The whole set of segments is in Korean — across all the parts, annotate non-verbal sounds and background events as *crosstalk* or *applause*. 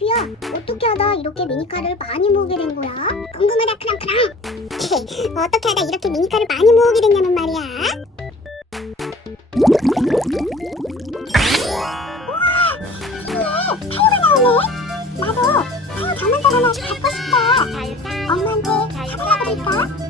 루피야, 어떻게 하다 이렇게 미니카를 많이 모으게 된 거야? 궁금하다, 크랑크랑. *laughs* 어떻게 하다 이렇게 미니카를 많이 모으게 됐냐면 말이야. 나도 타요 장난감 하나 갖고 싶다. 엄마한테 사달라고 그럴까?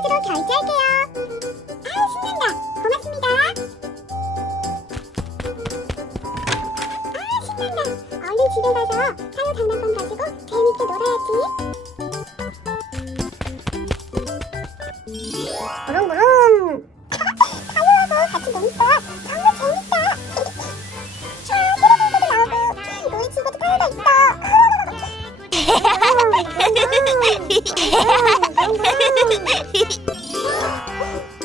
카드로 결제할게요. 아, 신난다. 고맙습니다. 아, 신난다. 얼른 집에 가서 타요 장난감 가지고 재밌게 놀아야지. 부릉부릉.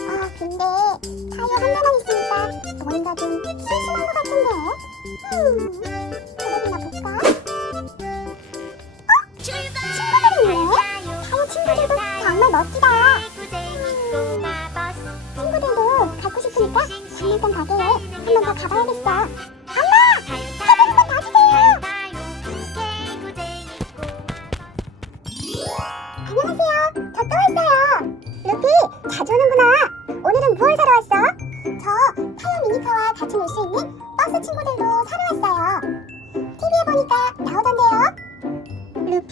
아, 근데 타요 하나만 있으니까 뭔가 좀 심심한 것 같은데. 음, 테레비나 볼까? 어? 친구들이 있네? 타요 친구들도 정말 멋지다. 친구들도 갖고 싶으니까 장난감 가게에 한번 더 가봐야겠어. 자주 오는구나. 오늘은 무얼 사러 왔어? 저 타요 미니카와 같이 놀 수 있는 버스 친구들도 사러 왔어요. TV에 보니까 나오던데요. 루피,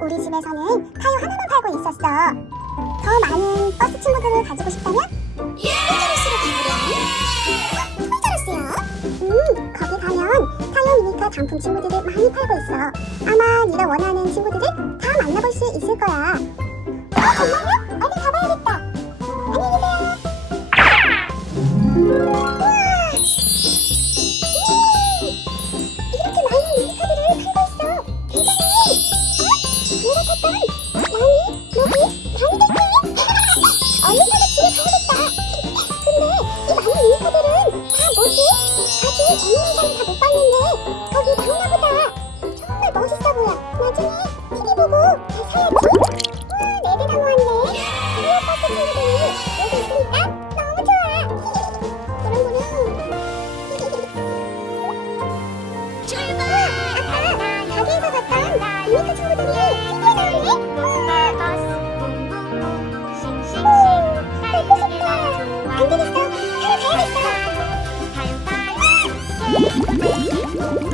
우리 집에서는 타요 하나만 팔고 있었어. 더 많은 버스 친구들을 가지고 싶다면 톨자로스로 가보렴. 톨자로스요? 음, 거기 가면 타요 미니카 장품 친구들을 많이 팔고 있어. 아마 네가 원하는 친구들을 다 만나볼 수 있을 거야. 어, 정말요? 얼른 재밌는 사람 다못 봤는데 거기 많나 보다. 정말 멋있어 보여. 나중에 TV 보고 다 사야지. 우와, 레드 나무왔네. 타이어 버스 친구들이 여기 있으니까 너무 좋아. 그런구나. 우와, 아까 가게에서 봤던 미니카 친구들이 신